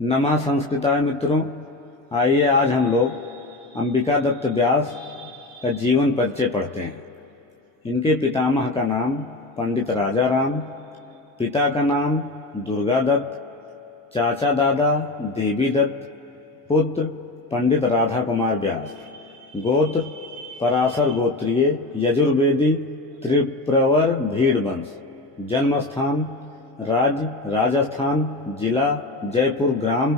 नमः संस्कृताय मित्रों, आइए आज हम लोग अंबिका दत्त व्यास का जीवन परिचय पढ़ते हैं। इनके पितामह का नाम पंडित राजा राम, पिता का नाम दुर्गा दत्त, चाचा दादा देवी दत्त, पुत्र पंडित राधा कुमार व्यास, गोत्र पराशर गोत्रीय यजुर्वेदी त्रिप्रवर भीड़ वंश, जन्म स्थान राज्य राजस्थान, जिला जयपुर, ग्राम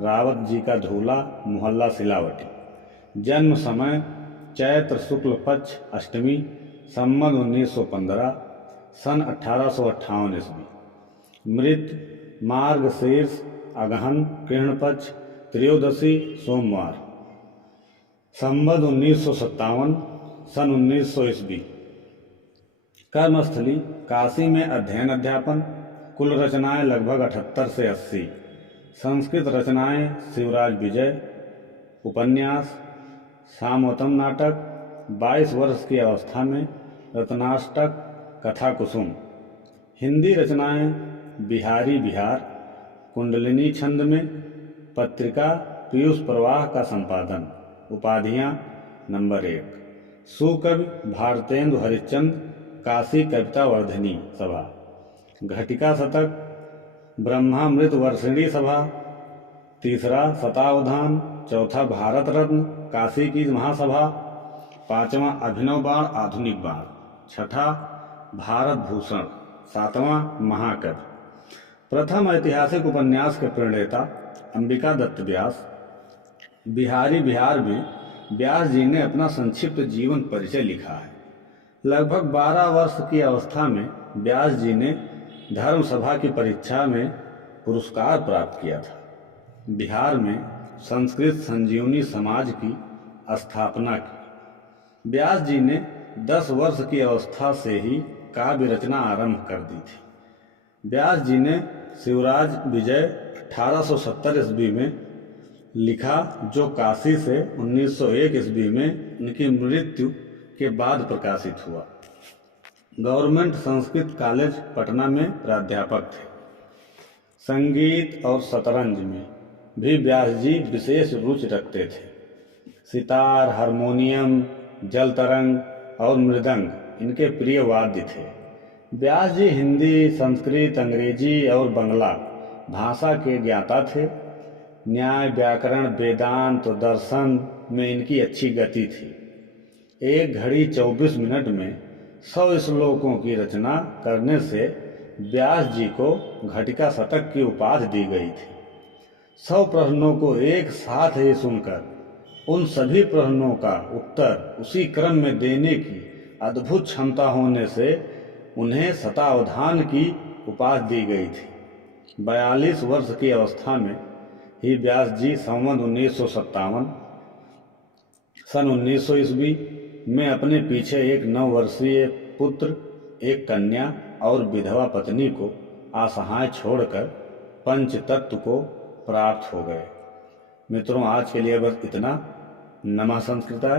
रावत जी का धूला, मोहल्ला सिलावटी, जन्म समय चैत्र शुक्ल पक्ष अष्टमी, संवत 1915, सन 1858 ईस्वी, मृत मार्गशीर्ष अगहन कृष्ण पक्ष त्रयोदशी सोमवार, संवत 1957, सन 1900 ईस्वी। कर्मस्थली काशी में अध्ययन अध्यापन। कुल रचनाएं लगभग 78 से 80। संस्कृत रचनाएं शिवराज विजय, उपन्यास सामोतम नाटक, 22 वर्ष की अवस्था में रत्नाष्टक, कथा कुसुम। हिंदी रचनाएं बिहारी बिहार, कुंडलिनी छंद में, पत्रिका पीयूष प्रवाह का संपादन। उपाधियां नंबर 1 सुकवि भारतेंदु हरिश्चंद्र, काशी कविता वर्धिनी सभा, घटिका शतक, ब्रह्मामृत वर्षिणी सभा, तीसरा शतावधान, चौथा भारत रत्न काशी की महासभा, पांचवा अभिनव बाण आधुनिक बाण, छठा भारत भूषण, सातवां महाकवि। प्रथम ऐतिहासिक उपन्यास के प्रणेता अंबिका दत्त व्यास। बिहारी बिहार में व्यास जी ने अपना संक्षिप्त जीवन परिचय लिखा है। लगभग 12 वर्ष की अवस्था में व्यास जी ने धर्म सभा की परीक्षा में पुरस्कार प्राप्त किया था। बिहार में संस्कृत संजीवनी समाज की स्थापना की। व्यास जी ने 10 वर्ष की अवस्था से ही काव्य रचना आरंभ कर दी थी। व्यास जी ने शिवराज विजय 1870 ईस्वी में लिखा, जो काशी से 1901 ईस्वी में उनकी मृत्यु के बाद प्रकाशित हुआ। गवर्नमेंट संस्कृत कॉलेज पटना में प्राध्यापक थे। संगीत और शतरंज में भी व्यास जी विशेष रुचि रखते थे। सितार, हारमोनियम, जल तरंग और मृदंग इनके प्रिय वाद्य थे। व्यास जी हिंदी, संस्कृत, अंग्रेजी और बंगला भाषा के ज्ञाता थे। न्याय, व्याकरण, वेदांत और दर्शन में इनकी अच्छी गति थी। 1 घड़ी 24 मिनट में 100 श्लोकों की रचना करने से व्यास जी को घटिका शतक की उपाधि दी गई थी। 100 प्रश्नों को एक साथ ही सुनकर उन सभी प्रश्नों का उत्तर उसी क्रम में देने की अद्भुत क्षमता होने से उन्हें शतावधान की उपाधि दी गई थी। 42 वर्ष की अवस्था में ही व्यास जी संवत 1957, सन 1900 ईस्वी में अपने पीछे एक 9 वर्षीय पुत्र, एक कन्या और विधवा पत्नी को असहाय छोड़कर पंचतत्व को प्राप्त हो गए। मित्रों, आज के लिए बस इतना। नमः संस्कृताय।